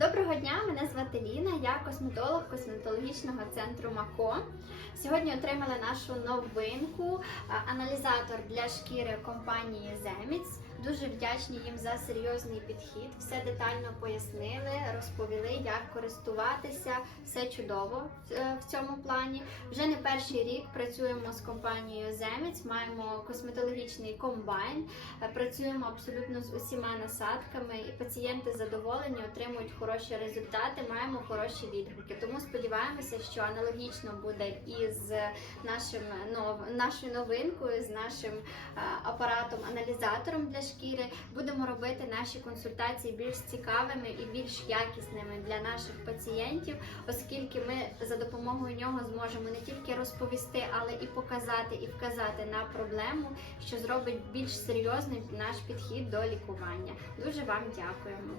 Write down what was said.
Доброго дня, мене звати Ліна, я косметолог косметологічного центру МАКО. Сьогодні отримали нашу новинку аналізатор для шкіри компанії Zemits. Дуже вдячні їм за серйозний підхід. Все детально пояснили, розповіли, як користуватися. Все чудово е, в цьому плані. Вже не перший рік працюємо з компанією Zemits, маємо косметологічний комбайн, е, працюємо абсолютно з усіма насадками, і пацієнти задоволені, отримують хороші результати, маємо хороші відгуки. Тому сподіваємося, що аналогічно буде і з нашим нов... нашою новинкою, з нашим е, апаратом-аналізатором для шкіри. Будемо робити наші консультації більш цікавими і більш якісними для наших пацієнтів, оскільки ми за допомогою нього зможемо не тільки розповісти, але і показати і вказати на проблему, що зробить більш серйозним наш підхід до лікування. Дуже вам дякуємо.